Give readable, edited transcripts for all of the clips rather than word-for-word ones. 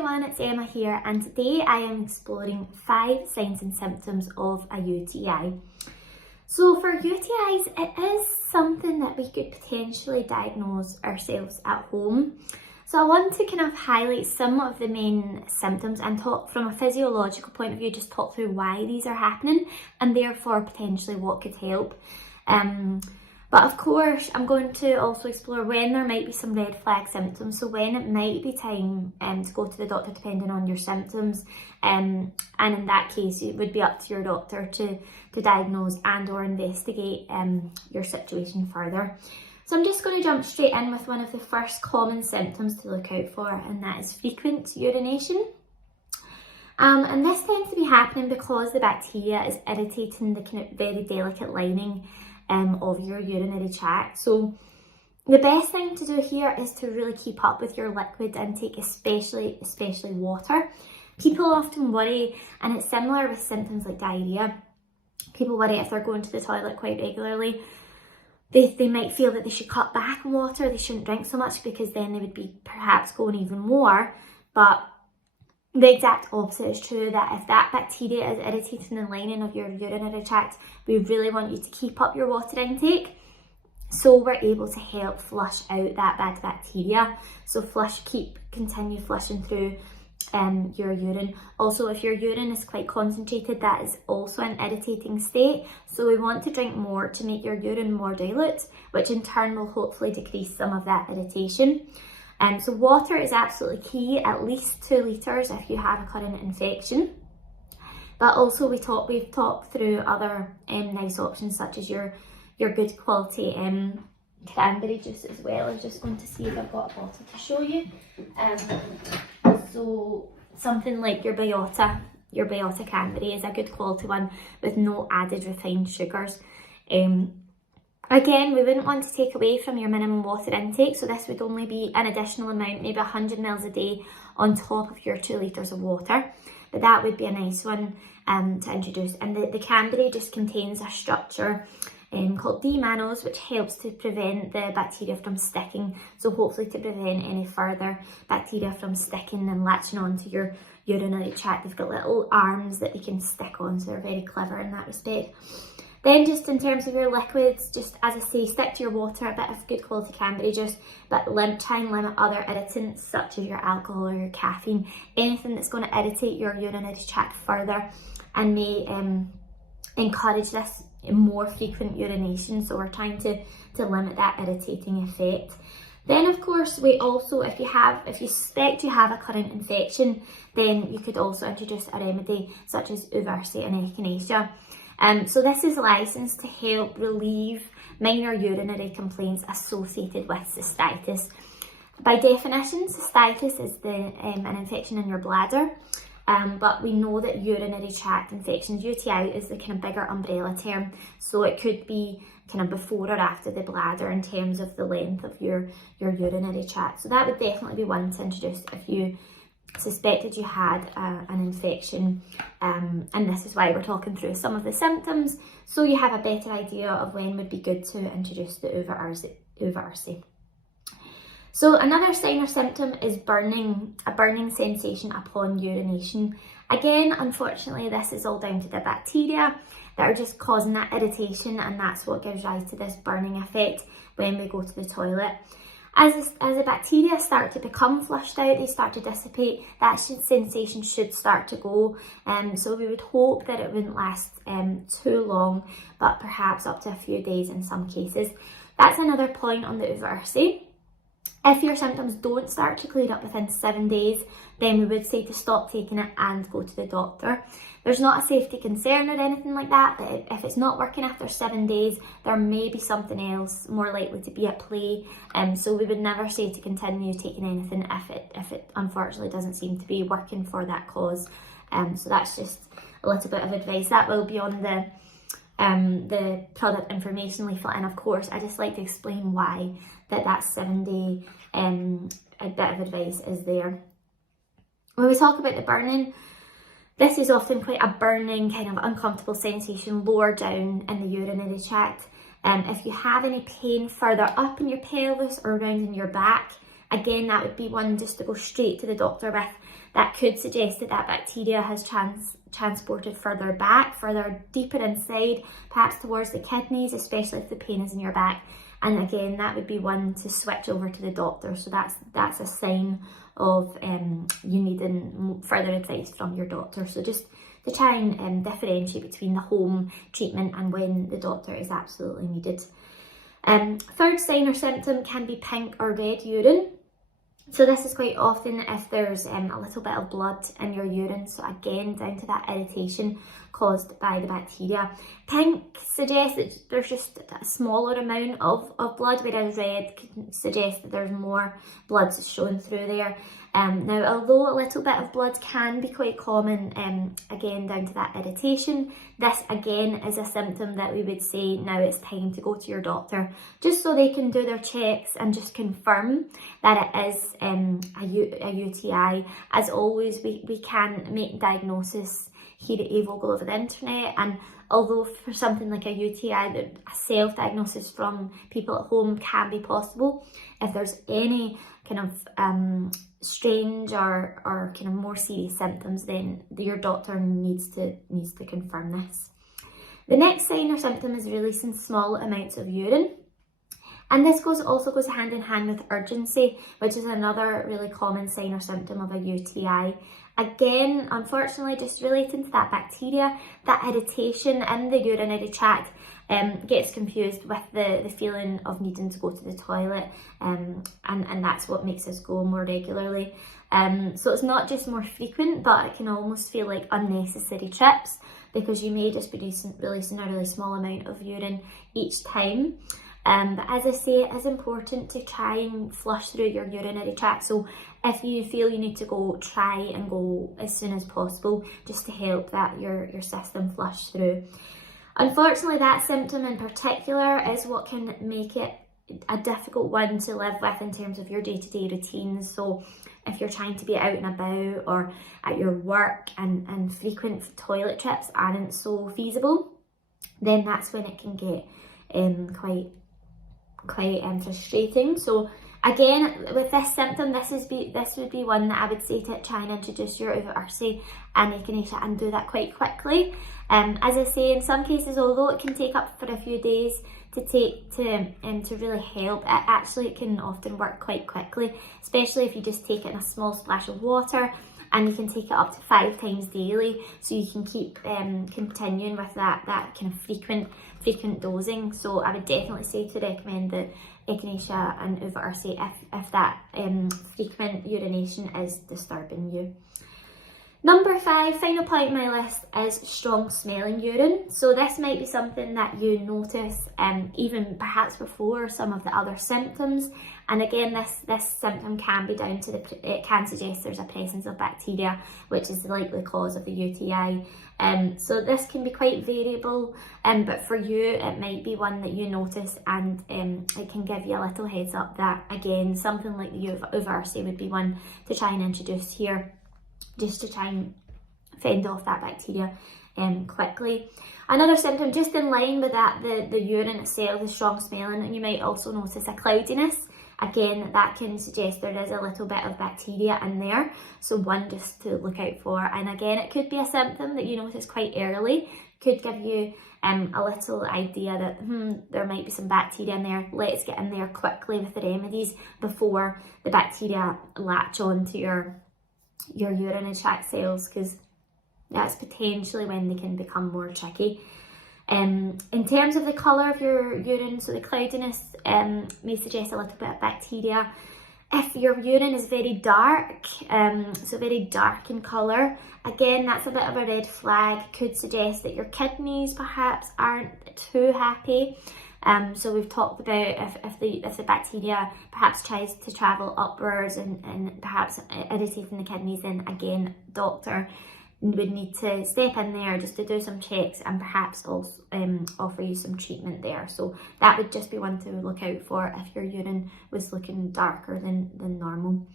everyone, it's Emma here, and today I am exploring 5 signs and symptoms of a UTI. So for UTIs, it is something that we could potentially diagnose ourselves at home. So I want to kind of highlight some of the main symptoms and talk from a physiological point of view, just talk through why these are happening and therefore potentially what could help. But of course, I'm going to also explore when there might be some red flag symptoms, so when it might be time to go to the doctor depending on your symptoms, and in that case it would be up to your doctor to diagnose and or investigate your situation further. So I'm just going to jump straight in with one of the first common symptoms to look out for, and that is frequent urination. And this tends to be happening because the bacteria is irritating the kind of very delicate lining of your urinary tract. So the best thing to do here is to really keep up with your liquid intake, especially water. People often worry, and it's similar with symptoms like diarrhea. People worry if they're going to the toilet quite regularly, they might feel that they should cut back on water, they shouldn't drink so much because then they would be perhaps going even more. But the exact opposite is true, that if that bacteria is irritating the lining of your urinary tract, we really want you to keep up your water intake so we're able to help flush out that bad bacteria. So continue flushing through your urine. Also, if your urine is quite concentrated, that is also an irritating state. So we want to drink more to make your urine more dilute, which in turn will hopefully decrease some of that irritation. So water is absolutely key, at least 2 litres if you have a current infection. But also we've talked through other nice options such as your good quality cranberry juice as well. I'm just going to see if I've got a bottle to show you. So something like your Biota cranberry is a good quality one with no added refined sugars. Again, we wouldn't want to take away from your minimum water intake, so this would only be an additional amount, maybe 100 ml a day on top of your 2 litres of water. But that would be a nice one to introduce. And the cranberry just contains a structure called D-mannose, which helps to prevent the bacteria from sticking, so hopefully to prevent any further bacteria from sticking and latching onto your urinary tract. They've got little arms that they can stick on, so they're very clever in that respect. Then just in terms of your liquids, just as I say, stick to your water, a bit of good quality cranberry juice, but try and limit other irritants such as your alcohol or your caffeine, anything that's going to irritate your urinary tract further and may encourage this more frequent urination. So we're trying to limit that irritating effect. Then of course we also, if you suspect you have a current infection, then you could also introduce a remedy such as Uversi and echinacea. So this is licensed to help relieve minor urinary complaints associated with cystitis. By definition, cystitis is an infection in your bladder, but we know that urinary tract infections, UTI, is the kind of bigger umbrella term. So it could be kind of before or after the bladder in terms of the length of your urinary tract. So that would definitely be one to introduce if you suspected you had an infection, and this is why we're talking through some of the symptoms, so you have a better idea of when would be good to introduce the Uversi. So another sign or symptom is a burning sensation upon urination. Again, unfortunately, this is all down to the bacteria that are just causing that irritation, and that's what gives rise to this burning effect when we go to the toilet. As the bacteria start to become flushed out, they start to dissipate, that sensation should start to go. So we would hope that it wouldn't last too long, but perhaps up to a few days in some cases. That's another point on the Uversi. If your symptoms don't start to clear up within 7 days, then we would say to stop taking it and go to the doctor. There's not a safety concern or anything like that, but if it's not working after 7 days, there may be something else more likely to be at play. So we would never say to continue taking anything if it unfortunately doesn't seem to be working for that cause. So that's just a little bit of advice. That will be on the product information leaflet, and of course I just like to explain why that 7 day a bit of advice is there. When we talk about the burning, this is often quite a burning, kind of uncomfortable sensation lower down in the urinary tract. If you have any pain further up in your pelvis or around in your back, again, that would be one just to go straight to the doctor with. That could suggest that that bacteria has transported further back, further deeper inside, perhaps towards the kidneys, especially if the pain is in your back. And again, that would be one to switch over to the doctor. So that's a sign of you needing further advice from your doctor. So just to try and differentiate between the home treatment and when the doctor is absolutely needed. Third sign or symptom can be pink or red urine. So this is quite often if there's a little bit of blood in your urine. So again, down to that irritation caused by the bacteria. Pink suggests that there's just a smaller amount of blood, whereas red can suggest that there's more blood showing through there. Now, although a little bit of blood can be quite common, again, down to that irritation, this again is a symptom that we would say now it's time to go to your doctor, just so they can do their checks and just confirm that it is a UTI. As always, we can make diagnosis here at Avogle over the internet, and although for something like a UTI, a self-diagnosis from people at home can be possible, if there's any kind of strange or kind of more serious symptoms, then your doctor needs to confirm this. The next sign or symptom is releasing small amounts of urine. And this also goes hand in hand with urgency, which is another really common sign or symptom of a UTI. Again, unfortunately, just relating to that bacteria, that irritation in the urinary tract gets confused with the feeling of needing to go to the toilet, and that's what makes us go more regularly. So it's not just more frequent, but it can almost feel like unnecessary trips, because you may just be releasing a really small amount of urine each time. But as I say, it is important to try and flush through your urinary tract. So if you feel you need to go, try and go as soon as possible, just to help that your system flush through. Unfortunately, that symptom in particular is what can make it a difficult one to live with in terms of your day-to-day routines. So if you're trying to be out and about or at your work and frequent toilet trips aren't so feasible, then that's when it can get quite frustrating. So again, with this symptom, this would be one that I would say to try and introduce your UTI and echinacea, and do that quite quickly. As I say, in some cases, although it can take up for a few days to really help, it can often work quite quickly, especially if you just take it in a small splash of water, and you can take it up to 5 times daily, so you can keep continuing with that kind of frequent dosing. So I would definitely say to recommend the echinacea and UTI if that frequent urination is disturbing you. Number 5, final point on my list, is strong smelling urine. So this might be something that you notice even perhaps before some of the other symptoms. And again, this symptom can be down to it can suggest there's a presence of bacteria, which is the likely cause of the UTI. So this can be quite variable, but for you, it might be one that you notice, and it can give you a little heads up that, again, something like the UTI would be one to try and introduce here, just to try and fend off that bacteria quickly. Another symptom just in line with that, the urine itself, the strong smelling, and you might also notice a cloudiness. Again, that can suggest there is a little bit of bacteria in there, so one just to look out for. And again, it could be a symptom that you notice quite early, could give you a little idea that there might be some bacteria in there. Let's get in there quickly with the remedies before the bacteria latch on to your urinary tract cells, because that's potentially when they can become more tricky. In terms of the colour of your urine, so the cloudiness may suggest a little bit of bacteria. If your urine is very dark, so very dark in colour, again, that's a bit of a red flag. Could suggest that your kidneys perhaps aren't too happy. So we've talked about if the bacteria perhaps tries to travel upwards and perhaps irritating the kidneys, then again, doctor would need to step in there just to do some checks and perhaps also offer you some treatment there. So that would just be one to look out for if your urine was looking darker than normal.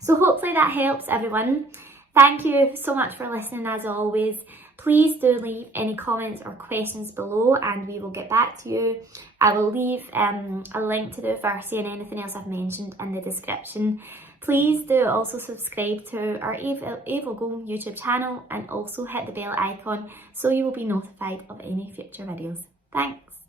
So hopefully that helps, everyone. Thank you so much for listening as always. Please do leave any comments or questions below and we will get back to you. I will leave a link to the Versi and anything else I've mentioned in the description. Please do also subscribe to our Go YouTube channel and also hit the bell icon so you will be notified of any future videos. Thanks!